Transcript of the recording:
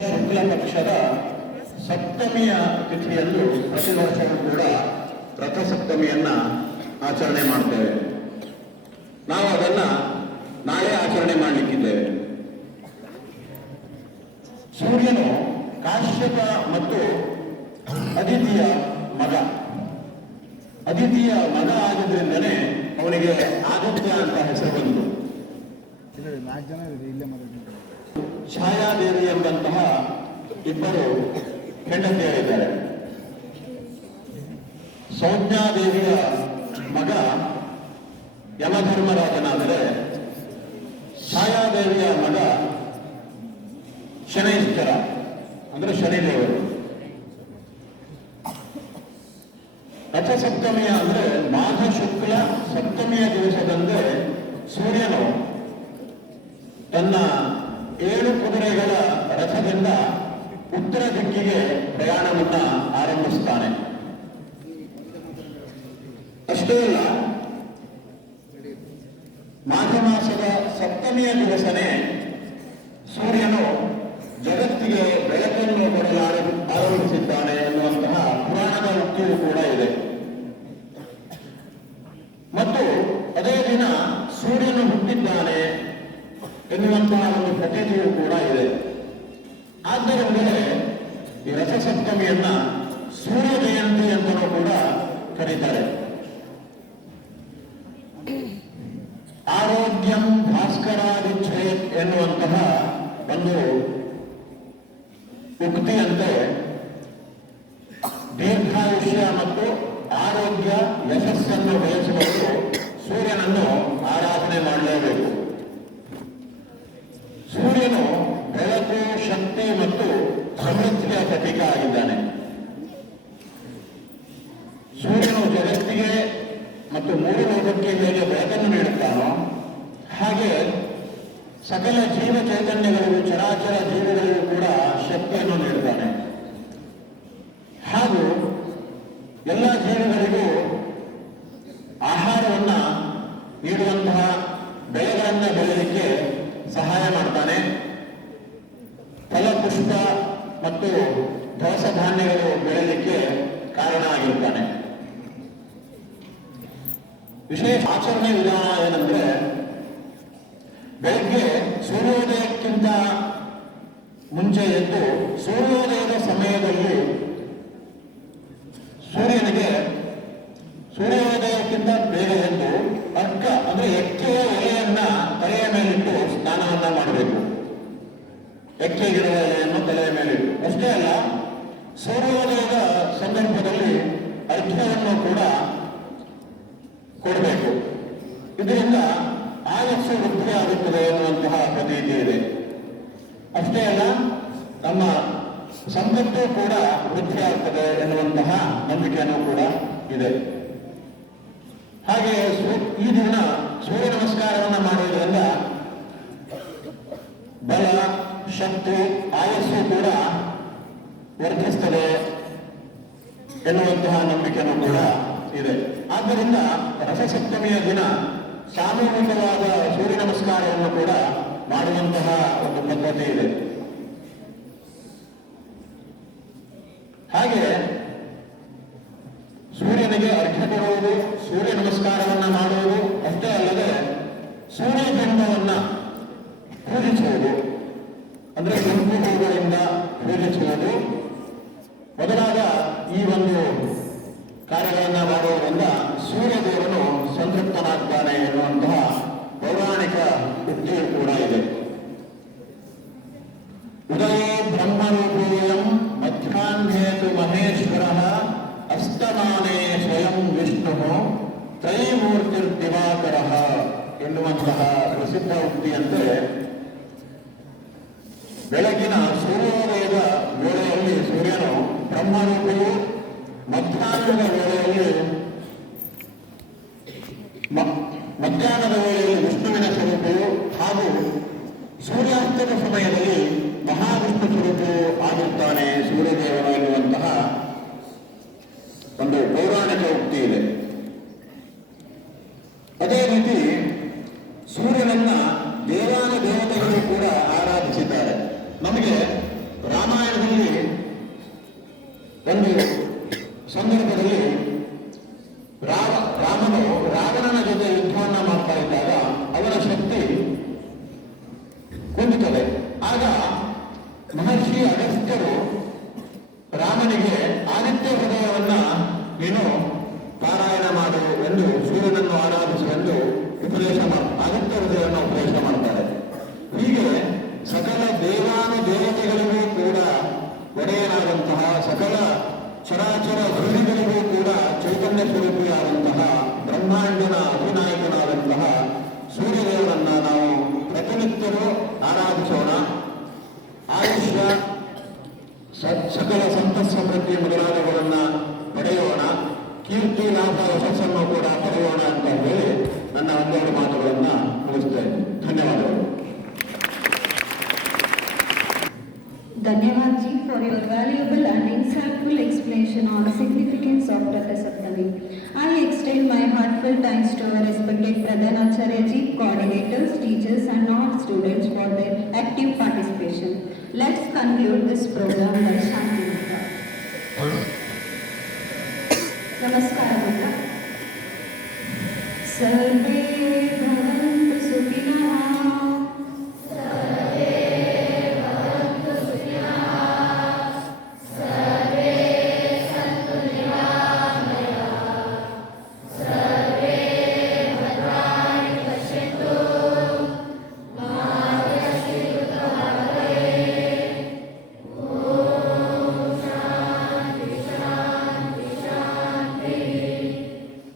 ಶುಕ್ಲ ಪಕ್ಷದ ಸಪ್ತಮಿಯ ತಿಥಿಯಲ್ಲೂ ಪ್ರತಿ ವರ್ಷವೂ ಕೂಡ ರಥಸಪ್ತಮಿಯನ್ನ ಆಚರಣೆ ಮಾಡ್ತೇವೆ. ನಾವು ಅದನ್ನ ನಾಳೆ ಆಚರಣೆ ಮಾಡಲಿಕ್ಕಿದ್ದೇವೆ. ಸೂರ್ಯನು ಕಾಶ್ಯಪ ಮತ್ತು ಅದಿತಿಯ ಮಗ. ಅದಿತಿಯ ಮಗ ಆಗಿದ್ರಿಂದನೇ ಅವನಿಗೆ ಆದಿತ್ಯ ಅಂತ ಹೆಸರು ಇಲ್ಲ ನಾಲ್ಕು ಜನ ಇಲ್ಲೇ ಛಾಯಾದೇವಿ ಎಂಬಂತಹ ಇಬ್ಬರು ಹೆಂಡತಿಯರಿದ್ದಾರೆ. ಸೌಜ್ಞಾದೇವಿಯ ಮಗ ಯಮಧರ್ಮರಾಜನಾದರೆ ಛಾಯಾದೇವಿಯ ಮಗ ಶನೈಶ್ವರ ಅಂದ್ರೆ ಶನಿದೇವರು. ರಥಸಪ್ತಮಿಯ ಅಂದ್ರೆ ಮಾಘ ಶುಕ್ಲ ಸಪ್ತಮಿಯ ದಿವಸದಂದೇ ಸೂರ್ಯನು ತನ್ನ ಏಳು ಕುದುರೆಗಳ ರಥದಿಂದ ಉತ್ತರ ದಿಕ್ಕಿಗೆ ಪ್ರಯಾಣವನ್ನ ಆರಂಭಿಸುತ್ತಾನೆ. ಅಷ್ಟೇ ಅಲ್ಲ ಮಾಘ ಮಾಸದ ಸಪ್ತಮಿಯ ದಿವಸನೇ ಸೂರ್ಯನು ಜಗತ್ತಿಗೆ ಬೆಳಕನ್ನು ಕೊಡಲು ಆರಂಭ- ಆರಂಭಿಸಿದ್ದಾನೆ ಎನ್ನುವಂತಹ ಪುರಾಣದ ಉಕ್ತಿಯೂ ಕೂಡ ಇದೆ ಮತ್ತು ಅದೇ ದಿನ ಸೂರ್ಯನು ಹುಟ್ಟಿದ್ದಾನೆ ಎನ್ನುವಂತಹ ಒಂದು ಪ್ರತೀತಿಯೂ ಕೂಡ ಇದೆ ಆದ್ದರಿಂದಲೇ ಈ ರಥಸಪ್ತಮಿಯನ್ನ ಸೂರ್ಯ ಜಯಂತಿ ಅಂತಲೂ ಕೂಡ ಕರೀತಾರೆ. ಆರೋಗ್ಯಂ ಭಾಸ್ಕರಾದಿಚ್ಛೆ ಎನ್ನುವಂತಹ ಒಂದು ಉಕ್ತಿಯಂತೆ ದೀರ್ಘಾಯುಷ್ಯ ಮತ್ತು ಆರೋಗ್ಯ ಯಶಸ್ಸನ್ನು ಬಯಸುವವರು ಸೂರ್ಯನನ್ನು ಆರಾಧನೆ ಮಾಡಲೇಬೇಕು ಸೂರ್ಯನು ಬೆಳಕು ಶಕ್ತಿ ಮತ್ತು ಸಮೃದ್ಧಿಯ ಪ್ರತೀಕ ಆಗಿದ್ದಾನೆ ಸೂರ್ಯನು ಜಗತ್ತಿಗೆ ಮತ್ತು ಮೂರು ಲೋಕಕ್ಕೆ ಹೇಗೆ ಬೆಳಕನ್ನು ನೀಡುತ್ತಾನೋ ಹಾಗೆ ಸಕಲ ಜೀವ ಚೈತನ್ಯಗಳಿಗೂ ಚರಾಚರ ಜೀವಿಗಳಿಗೂ ಕೂಡ ಶಕ್ತಿಯನ್ನು ನೀಡುತ್ತಾನೆ. ಹಾಗೂ ಎಲ್ಲ ಜೀವಿಗಳಿಗೂ ಆಹಾರವನ್ನ ನೀಡುವಂತಹ ಬೆಳೆಗಳನ್ನ ಬೆಳೆಯಲಿಕ್ಕೆ ಸಹಾಯ ಮಾಡ್ತಾನೆ. ಫಲಪುಷ್ಪ ಮತ್ತು ದವಸ ಧಾನ್ಯಗಳು ಬೆಳೆಯಲಿಕ್ಕೆ ಕಾರಣ ಆಗಿರ್ತಾನೆ ವಿಶೇಷ ಆಚರಣೆ ವಿಧಾನ ಏನಂದ್ರೆ ಬೆಳಗ್ಗೆ ಸೂರ್ಯೋದಯಕ್ಕಿಂತ ಮುಂಚೆ ಎದ್ದು ಸೂರ್ಯೋದಯದ ಸಮಯದಲ್ಲಿ ಸೂರ್ಯನಿಗೆ ಸೂರ್ಯೋದಯಕ್ಕಿಂತ ಬೇಗ ಎದ್ದು ಅಕ್ಕ ಅಂದ್ರೆ ಎಕ್ಕೆಯ ಎಲೆಯನ್ನ ತಲೆಯ ಮೇಲಿಟ್ಟು ಸ್ನಾನವನ್ನ ಮಾಡಬೇಕು. ಎಕ್ಕೆಗಿರುವ ಎಲೆಯನ್ನು ತಲೆಯ ಮೇಲಿಟ್ಟು. ಅಷ್ಟೇ ಅಲ್ಲ, ಸೂರ್ಯೋದಯದ ಸಂದರ್ಭದಲ್ಲಿ ಅರ್ಘ್ಯವನ್ನು ಕೂಡ ಕೊಡಬೇಕು. ಇದರಿಂದ ಆಯಸ್ಸು ವೃದ್ಧಿಯಾಗುತ್ತದೆ ಎನ್ನುವಂತಹ ಪ್ರತೀತಿ ಇದೆ ಅಷ್ಟೇ ಅಲ್ಲ ನಮ್ಮ ಸಂಪತ್ತು ಕೂಡ ವೃದ್ಧಿಯಾಗ್ತದೆ ಎನ್ನುವಂತಹ ನಂಬಿಕೆಯನ್ನು ಕೂಡ ಇದೆ. ಹಾಗೆ ಈ ದಿನ ಸೂರ್ಯ ನಮಸ್ಕಾರವನ್ನು ಮಾಡುವುದರಿಂದ ಬಲ, ಶಕ್ತಿ, ಆಯಸ್ಸು ಕೂಡ ವರ್ಧಿಸ್ತದೆ ಎನ್ನುವಂತಹ ನಂಬಿಕೆನೂ ಕೂಡ ಇದೆ. ಆದ್ದರಿಂದ ರಥಸಪ್ತಮಿಯ ದಿನ ಸಾಮೂಹಿಕವಾದ ಸೂರ್ಯ ನಮಸ್ಕಾರವನ್ನು ಕೂಡ ಮಾಡುವಂತಹ ಒಂದು ಪದ್ಧತಿ ಇದೆ. ಹಾಗೆ ಸೂರ್ಯನಿಗೆ ಅರ್ಘ್ಯ ಕೊಡುವುದು ಸೂರ್ಯ ನಮಸ್ಕಾರವನ್ನು ಮಾಡುವುದು ಅಷ್ಟೇ ಅಲ್ಲದೆ ಸೂರ್ಯಬಿಂಬವನ್ನ ಪೂಜಿಸುವುದು, ಅಂದ್ರೆ ಕೆಂಪು ಹೂಗಳಿಂದ ಪೂಜಿಸುವುದು. ಮೊದಲಾದ ಈ ಒಂದು ಕಾರ್ಯಗಳನ್ನ ಮಾಡುವುದರಿಂದ ಸೂರ್ಯದೇವನು ಸಂತೃಪ್ತನಾಗ್ತಾನೆ ಎನ್ನುವಂತಹ ಪೌರಾಣಿಕ ಉಕ್ತಿಯು ಕೂಡ ಇದೆ. ಉದಯ ಬ್ರಹ್ಮರೂಪೀಯಂ ಮಧ್ಯಾಹ್ನೇತು ಮಹೇಶ್ವರ ಅಸ್ತಮಾನೇ ಸ್ವಯಂ ವಿಷ್ಣು ತ್ರೈಮೂರ್ತಿರ್ದಿವಾಕರ ಎನ್ನುವಂತಹ ಪ್ರಸಿದ್ಧ ಉಕ್ತಿಯಂತೆ ಬೆಳಗಿನ ಸೂರ್ಯೋದಯದ ವೇಳೆಯಲ್ಲಿ ಸೂರ್ಯನು ಬ್ರಹ್ಮರೂಪಿಯು ಮಧ್ಯಾಹ್ನದ ವೇಳೆಯಲ್ಲಿ ಪ್ರವಚನ ಸಮಯದಲ್ಲಿ ಮಹಾವಿಷ್ಣು ಸ್ವರೂಪು ಆಗಿರ್ತಾನೆ ಸೂರ್ಯದೇವನು ಎನ್ನುವಂತಹ ಒಂದು ಪೌರಾಣಿಕ ಉಕ್ತಿ ಇದೆ. ಅದೇ ರೀತಿ ಸೂರ್ಯನನ್ನ ದೇವಾನ ದೇವತೆಗಳು ಕೂಡ ಆರಾಧಿಸಿದ್ದಾರೆ. ನಮಗೆ ರಾಮಾಯಣದಲ್ಲಿ ಒಂದು ಸಂದರ್ಭದಲ್ಲಿ ಆರಾಧಿಸುವೆಂದು ಉಪದೇಶ ಆದಿತ್ಯ ಹೃದಯವನ್ನು ಉಪದೇಶ ಮಾಡ್ತಾರೆ. ಹೀಗೆ ಸಕಲ ದೇವಾನು ದೇವತೆಗಳಿಗೂ ಕೂಡ ಒಡೆಯನಾದಂತಹ ಸಕಲ ಚರಾಚರ ಹೃದಯಗಳಿಗೂ ಕೂಡ ಚೈತನ್ಯ ಸ್ವರೂಪಿಯಾದಂತಹ ಬ್ರಹ್ಮಾಂಡನ ಅಧಿನಾಯಕನಾದಂತಹ ಸೂರ್ಯದೇವರನ್ನ ನಾವು ಪ್ರತಿನಿತ್ಯವೂ ಆರಾಧಿಸೋಣ. ಆಯುಷ್ಯ ಸಕಲ ಸಂತ ಸಮೃದ್ಧಿ ಮೊದಲಾದವುಗಳನ್ನ ಪಡೆಯೋಣ ಕೀರ್ತಿ ಲಾಭ ಯಶಸ್ಸನ್ನು ಕೂಡ ಪಡೆಯೋಣ ಅಂತ ಹೇಳಿ ನನ್ನ ಒಂದೆರಡು ಮಾತುಗಳನ್ನ ಮುಗಿಸ್ತೇನೆ ಧನ್ಯವಾದಗಳು Dhanyavad ji for your valuable and insightful explanation on the significance of Ratha Saptami. I extend my heartfelt thanks to our respected Pradhanacharya ji, coordinators, teachers and all students for their active participation. Let's conclude this program by